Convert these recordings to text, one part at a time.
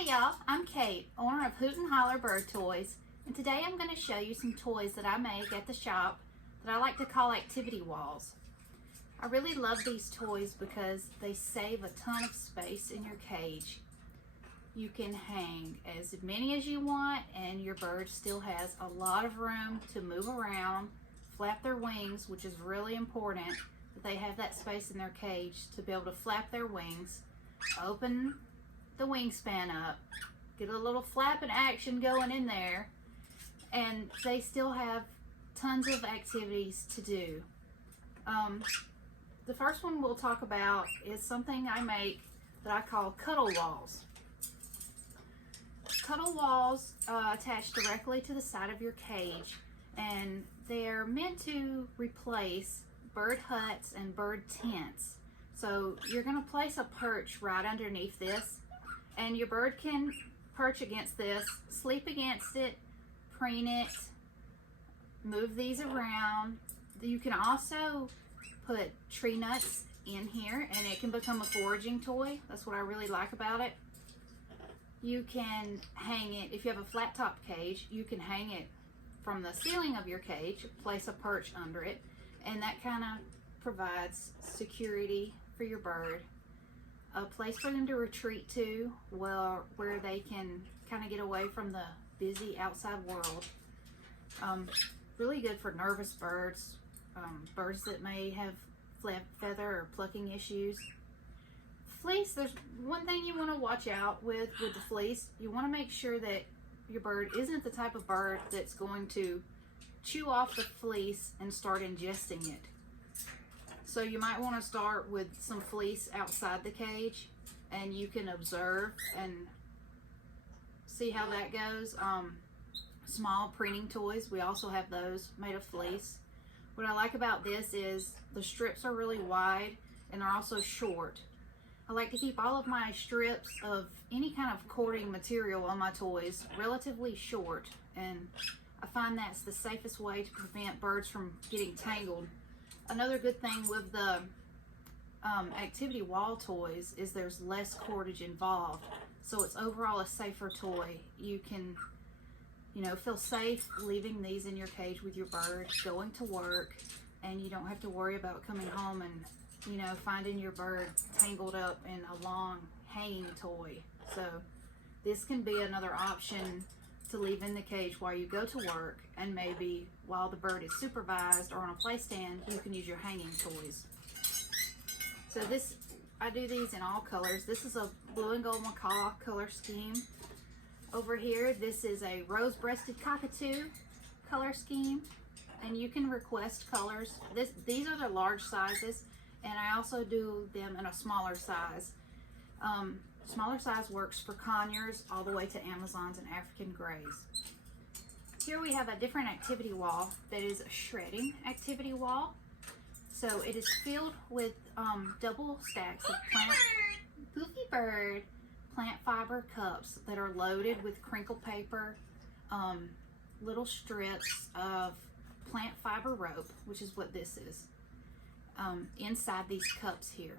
Hey y'all, I'm Kate, owner of HootnHollerBirdToys, and today I'm going to show you some toys that I make at the shop that I like to call activity walls. I really love these toys because they save a ton of space in your cage. You can hang as many as you want and your bird still has a lot of room to move around, flap their wings, which is really important that they have that space in their cage to be able to flap their wings, open the wingspan up, get a little flapping action going in there, and they still have tons of activities to do. The first one we'll talk about is something I make that I call cuddle walls. Cuddle walls attach directly to the side of your cage, and they're meant to replace bird huts and bird tents. So you're going to place a perch right underneath this, and your bird can perch against this, sleep against it, preen it, move these around. You can also put tree nuts in here and it can become a foraging toy. That's what I really like about it. You can hang it, if you have a flat top cage, you can hang it from the ceiling of your cage, place a perch under it, and that kind of provides security for your bird. A place for them to retreat to, where they can kind of get away from the busy outside world. Really good for nervous birds, birds that may have feather or plucking issues. Fleece, there's one thing you want to watch out with the fleece. You want to make sure that your bird isn't the type of bird that's going to chew off the fleece and start ingesting it. So you might want to start with some fleece outside the cage, and you can observe and see how that goes. Small preening toys, we also have those made of fleece. What I like about this is the strips are really wide and they're also short. I like to keep all of my strips of any kind of cording material on my toys relatively short, and I find that's the safest way to prevent birds from getting tangled. Another good thing with the activity wall toys is there's less cordage involved, so it's overall a safer toy. You can, feel safe leaving these in your cage with your bird, going to work, and you don't have to worry about coming home and, finding your bird tangled up in a long hanging toy. So this can be another option to leave in the cage while you go to work, and maybe while the bird is supervised or on a play stand, you can use your hanging toys. So I do these in all colors. This is a blue and gold macaw color scheme. Over here, this is a rose-breasted cockatoo color scheme, and you can request colors. These are the large sizes, and I also do them in a smaller size. Smaller size works for conures all the way to Amazons and African Greys. Here we have a different activity wall that is a shredding activity wall. So it is filled with double stacks of plant fiber cups that are loaded with crinkle paper, little strips of plant fiber rope, which is what this is, inside these cups here.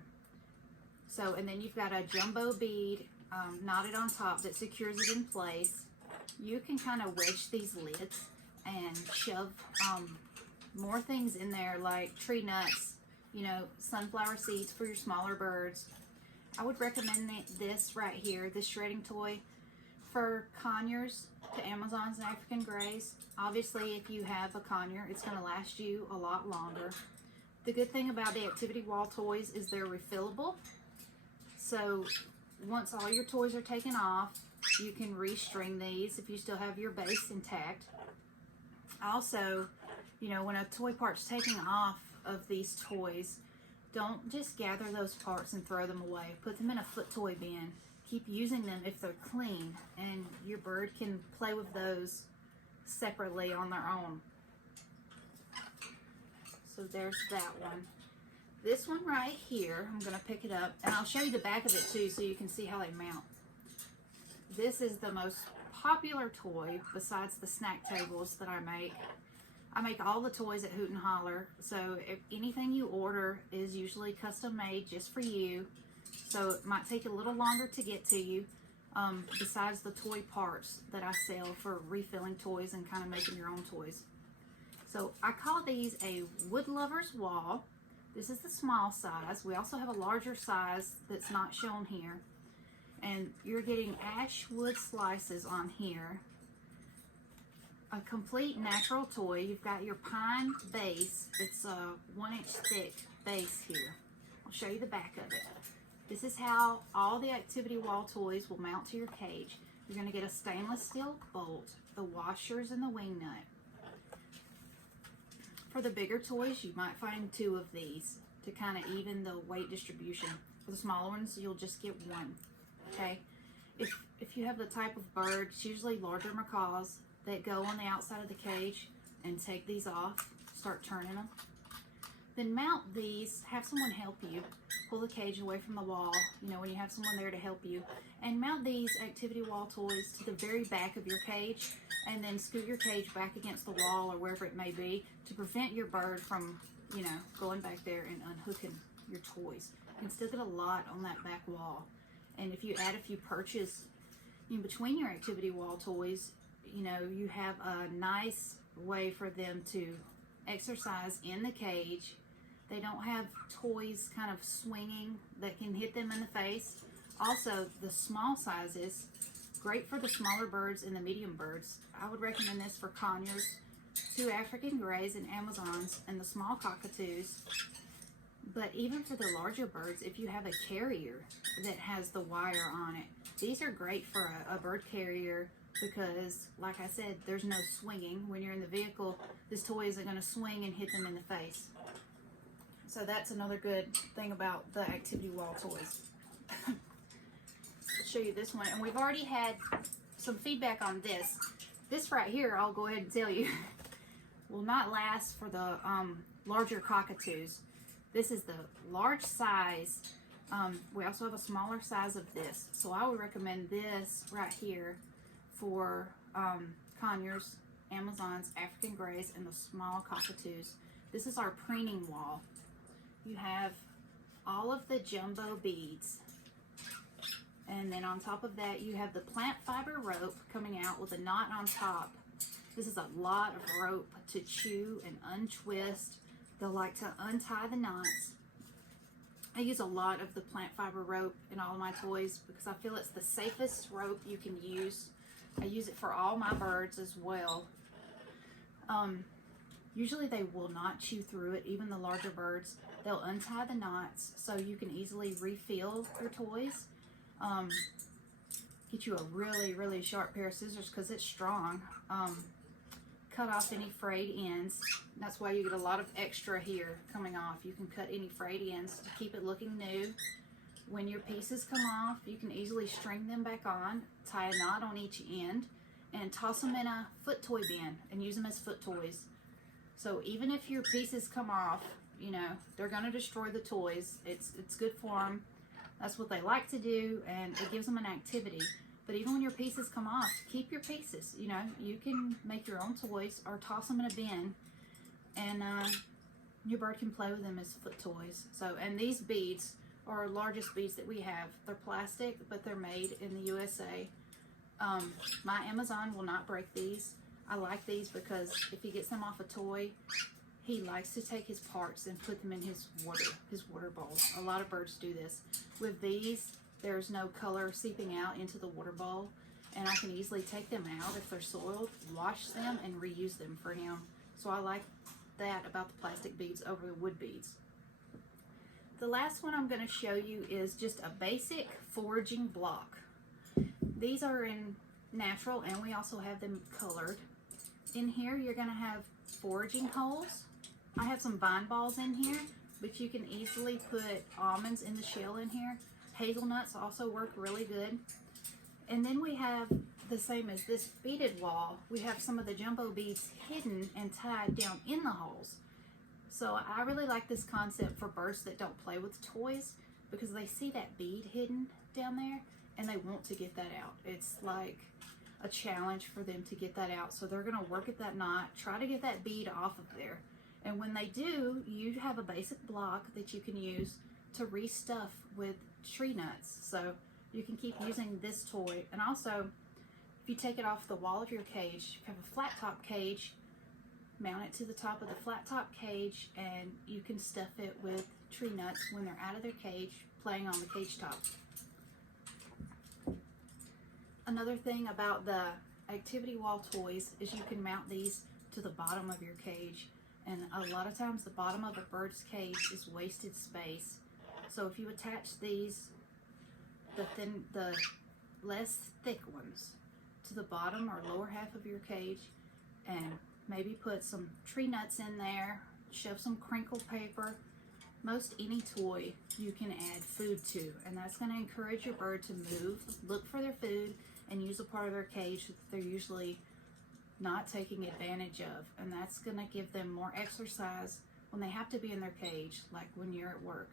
So, and then you've got a jumbo bead knotted on top that secures it in place. You can kind of wedge these lids and shove more things in there, like tree nuts, sunflower seeds for your smaller birds. I would recommend this right here, this shredding toy, for conures to Amazons and African Greys. Obviously, if you have a conure, it's going to last you a lot longer. The good thing about the activity wall toys is they're refillable. So once all your toys are taken off, you can restring these if you still have your base intact. Also, when a toy part's taken off of these toys, don't just gather those parts and throw them away. Put them in a foot toy bin. Keep using them if they're clean, and your bird can play with those separately on their own. So there's that one. This one right here, I'm going to pick it up, and I'll show you the back of it too so you can see how they mount. This is the most popular toy besides the snack tables that I make. I make all the toys at Hoot and Holler, so if anything you order is usually custom made just for you, so it might take a little longer to get to you. besides the toy parts that I sell for refilling toys and kind of making your own toys. So I call these a wood lover's wall. This is the small size. We also have a larger size that's not shown here. And you're getting ash wood slices on here. A complete natural toy. You've got your pine base. It's a 1-inch thick base here. I'll show you the back of it. This is how all the activity wall toys will mount to your cage. You're going to get a stainless steel bolt, the washers, and the wing nut. For the bigger toys, you might find 2 of these to kind of even the weight distribution. For the smaller ones, you'll just get 1. Okay? If you have the type of bird, it's usually larger macaws, that go on the outside of the cage and take these off, start turning them. Then mount these, have someone help you, pull the cage away from the wall, you know, when you have someone there to help you, and mount these activity wall toys to the very back of your cage, and then scoot your cage back against the wall or wherever it may be to prevent your bird from, you know, going back there and unhooking your toys. You can still get a lot on that back wall. And if you add a few perches in between your activity wall toys, you know, you have a nice way for them to exercise in the cage. They don't have toys kind of swinging that can hit them in the face. Also, the small sizes, great for the smaller birds and the medium birds. I would recommend this for conures, 2 African grays and Amazons, and the small cockatoos. But even for the larger birds, if you have a carrier that has the wire on it, these are great for a bird carrier because, like I said, there's no swinging. When you're in the vehicle, this toy isn't going to swing and hit them in the face. So that's another good thing about the activity wall toys. I'll show you this one. And we've already had some feedback on this. This right here, I'll go ahead and tell you, will not last for the larger cockatoos. This is the large size. We also have a smaller size of this. So I would recommend this right here for conures, Amazons, African grays, and the small cockatoos. This is our preening wall. You have all of the jumbo beads. And then on top of that, you have the plant fiber rope coming out with a knot on top. This is a lot of rope to chew and untwist. They'll like to untie the knots. I use a lot of the plant fiber rope in all of my toys because I feel it's the safest rope you can use. I use it for all my birds as well. Usually they will not chew through it, even the larger birds. They'll untie the knots so you can easily refill your toys. Get you a really, really sharp pair of scissors because it's strong. Cut off any frayed ends. That's why you get a lot of extra here coming off. You can cut any frayed ends to keep it looking new. When your pieces come off, you can easily string them back on, tie a knot on each end, and toss them in a foot toy bin and use them as foot toys. So even if your pieces come off, you know, they're going to destroy the toys. It's good for them. That's what they like to do, and it gives them an activity. But even when your pieces come off, keep your pieces. You know, you can make your own toys or toss them in a bin, and your bird can play with them as foot toys. So, and these beads are our largest beads that we have. They're plastic, but they're made in the USA. My Amazon will not break these. I like these because if he gets them off a toy, he likes to take his parts and put them in his water bowl. A lot of birds do this. With these, there's no color seeping out into the water bowl, and I can easily take them out if they're soiled, wash them, and reuse them for him. So I like that about the plastic beads over the wood beads. The last one I'm going to show you is just a basic foraging block. These are in natural, and we also have them colored. In here, you're going to have foraging holes. I have some vine balls in here, but you can easily put almonds in the shell in here. Hazelnuts also work really good. And then we have the same as this beaded wall. We have some of the jumbo beads hidden and tied down in the holes. So I really like this concept for birds that don't play with toys because they see that bead hidden down there and they want to get that out. It's like a challenge for them to get that out. So they're going to work at that knot, try to get that bead off of there. And when they do, you have a basic block that you can use to restuff with tree nuts. So you can keep using this toy. And also, if you take it off the wall of your cage, if you have a flat top cage, mount it to the top of the flat top cage, and you can stuff it with tree nuts when they're out of their cage playing on the cage top. Another thing about the activity wall toys is you can mount these to the bottom of your cage, and a lot of times the bottom of a bird's cage is wasted space. So if you attach these, the less thick ones, to the bottom or lower half of your cage, and maybe put some tree nuts in there, shove some crinkle paper, most any toy you can add food to, and that's going to encourage your bird to move, look for their food, and use a part of their cage that they're usually not taking advantage of. And that's going to give them more exercise when they have to be in their cage, like when you're at work.